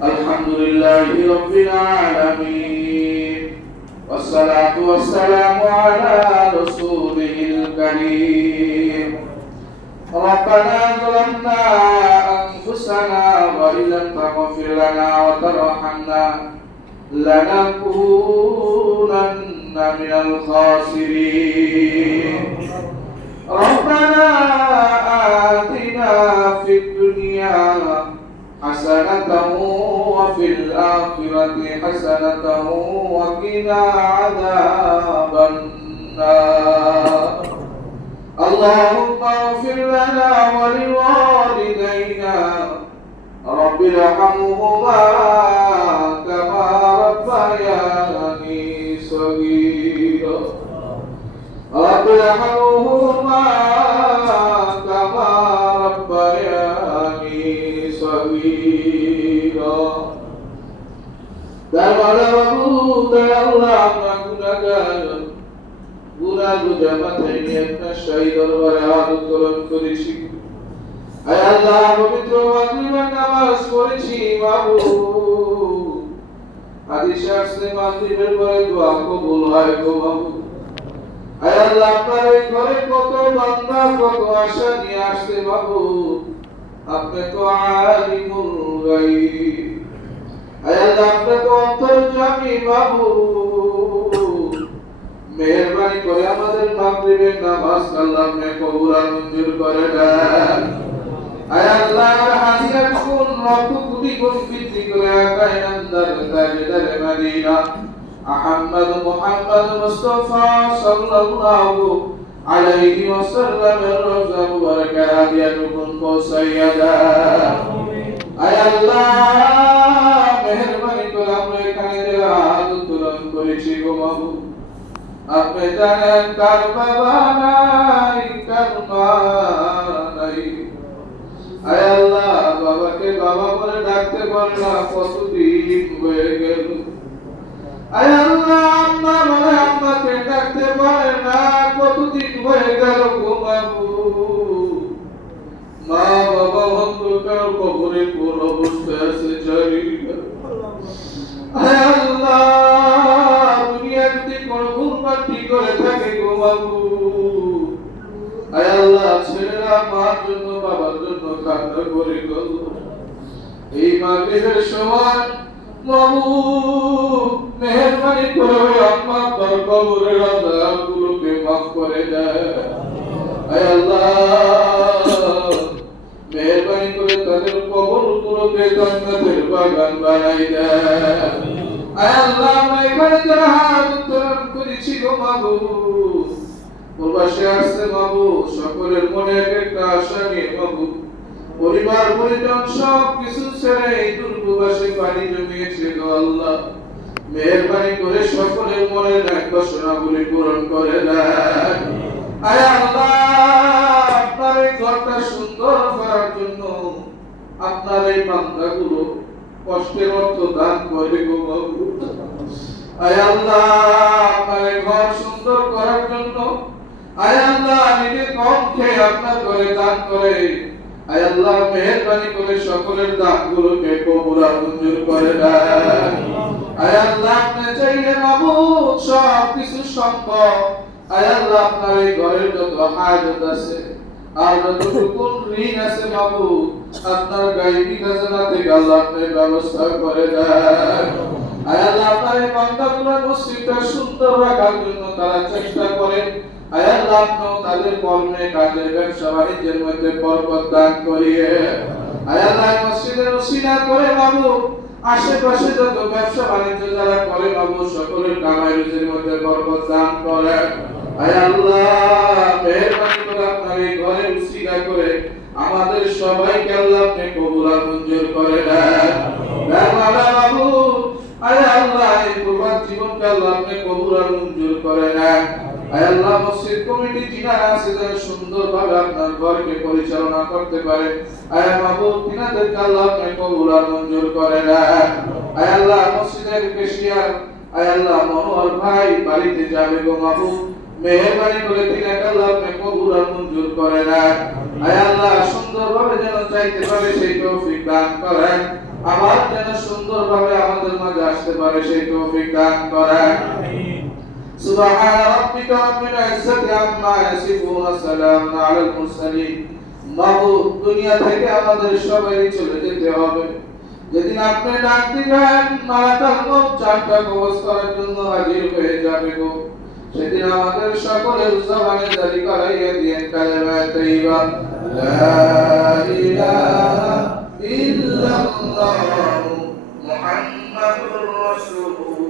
الحمد لله رب العالمين والصلاة والسلام على رسوله الكريم ربنا ظلمنا أنفسنا وإن لم تغفر لنا وترحمنا لنكونن من الخاسرين ربنا آتنا في الدنيا حسنة وفي الآخرة حسنة وقنا عذاب النار اللهم اغفر لنا ولوالدينا رب ارحمهما كما ربياني صغيرا رب ارحمهما كما ربياني صغيرا দরবারে বাবু দয়াল্লাহ আমরা গুনাহগার গুনাহ বুঝা মাথায় নিয়ে আপনার শাহী দরবারে হাত উত্তোলন করেছি আয় আল্লাহ পবিত্র মাগরিবের নামাজ পড়েছি বাবু হাদিস আসছে মাগরিবের পরে দোয়া কবুল হয় গো বাবু আয় আল্লাহ আপনার এই ঘরে কত বান্দা কত আশা নিয়ে আসছে বাবু আপনি তো আলিমুল গায়ব আয় আল্লাহ আপনি তো অন্তর্যামী বাবু মেহেরবানি করে আমাদের মাগরিবের নামাজ আল্লাহ আপনি কবুল আর মঞ্জুর করে দেন আয় আল্লাহ হাজিরা কোন রত কুটি কোন বৃদ্ধি করে আকায় নন্দর তাজদার মদিনা আহমদ মুহাম্মদ মুস্তাফা সাল্লাল্লাহু আলাইহি ওয়াসাল্লাম রওজা মুবারাকা রাদিয়াতুকুম পৌঁছাইয়া আয় আল্লাহ মেহেরবানি করে আমরা এখানে যারা হাত উত্তোলন করেছি গো বাবু আপনি জানেন কার বাবা নাই কার মা নাই আয় আল্লাহ বাবাকে বাবা বলে ডাকতে পারে না কতদিন হয়ে গেল আয় আল্লাহ আম্মা বলে আম্মাকে ডাকতে পারে না কতদিন হয়ে গেল গো বাবু মা বাবা অন্ধকার কবরে কোন অবস্থায় আছে জানি না আয় আল্লাহ দুনিয়াতে কোন ভুলভ্রান্তি করে থাকে গো বাবু আয় আল্লাহ ছেলেরা মার জন্য বাবার জন্য কান্না করে গেল এই মাগরিবের সময় বাবু মেহেরবানি করে আম্মা আব্বার কবরের আযাবগুলোকে মাফ করে দেয় আয় আল্লাহ মেহেরবানি করে তাদের কবরগুলোকে জান্নাতের বাগান বানাই দেয় আয় আল্লাহ আমরা এখানে যারা হাত উত্তোলন করেছি গো বাবু প্রবাসে আসছে বাবু সকলের মনে এক একটা আশা নিয়ে বাবু পরিবার পরিজন সব কিছু ছেড়ে এই দুর্গবাসে পানি জমিয়েছে গো আল্লাহ মেহেরবানি করে সকলের মনের এক বাসনাগুলি পূরণ করে দেন আয় আল্লাহ আপনার এই ঘরটা সুন্দর করার জন্য আপনার এই বান্দাগুলো কষ্টের অর্থ দান করে গো বাবু আয় আল্লাহ আপনার এই ঘর সুন্দর করার জন্য আয় আল্লাহ নিজে কম খেয়ে আপনার ঘরে দান করে আয় আল্লাহ মেহেরবানি করে সকলের দানগুলোকে কবুল আর মঞ্জুর করে দেন আয় আল্লাহ আপনি চাইলে মাবুদ সব কিছু সম্ভব আয় আল্লাহ আপনার এই ঘরের যত হাজত আছে আর যতটুকু ঋণ আছে মাবুদ আপনার গায়বী খাজানা থেকে আল্লাহ আপনি ব্যবস্থা করে দেন আয় আল্লাহ আপনার এই বান্দাগুলোর মসজিদটা সুন্দর রাখার জন্য তারা চেষ্টা করে আয় আল্লাহ আপনি তাদের কর্মে কাজে ব্যবসা বাণিজ্যের মধ্যে বরকত দান করিয়ে আয় আল্লাহ মসজিদের ওসিলা করে মাবুদ আশেপাশে যত ব্যবসা বাণিজ্য যারা করে মাবুদ সকলের কামাই রুজির মধ্যে বরকত দান করে আয় আল্লাহ মেহেরবানি করে আপনার এই ঘরে ওসিলা করে আমাদের সবাইকে আল্লাহ আপনি কবুল আর মঞ্জুর করে দেন মাবুদ আয় আল্লাহ এই প্রবাদ জীবনকে আল্লাহ আপনি কবুল আর মঞ্জুর করে নেন আয় আল্লাহ মসজিদ কমিটি যিনারা আছে যারা সুন্দরভাবে আপনার ঘরকে পরিচালনা করতে পারে আয় মাবুদ তিনাদেরকে আল্লাহ আপনি কবুল আর মঞ্জুর করে নেন আয় আল্লাহ মসজিদের কেশিয়ার আয় আল্লাহ মনোহর ভাই বাড়িতে যাবে গো মাবুদ মেহেরবানি করে তিনাকে আল্লাহ আপনি কবুল আর মঞ্জুর করে নেন। আয় আল্লাহ সুন্দরভাবে যেন চাইতে পারে সেই তৌফিক দান করেন, আবার যেন সুন্দরভাবে আমাদের মাঝে আসতে পারে সেই তৌফিক দান করেন। সুবহান রাব্বিকা রাব্বিল ইজ্জাতি আম্মা ইয়াসিফুন, সালামুন আলাল মুরসালিন। মাহবুব, দুনিয়া থেকে আমাদের সবাই চলে যেতে হবে। যেদিন আপনি ডাক দিবেন মালাকাল মউত চারটা কবজ করার জন্য হাজির হয়ে যাবে গো, সেদিন আমাদের সকলের জবানে জারি করাইয়া দিয়েন কালেমা তাইয়্যিবা লা ইলাহা ইল্লাল্লাহ মুহাম্মাদুর রাসূলুল্লাহ।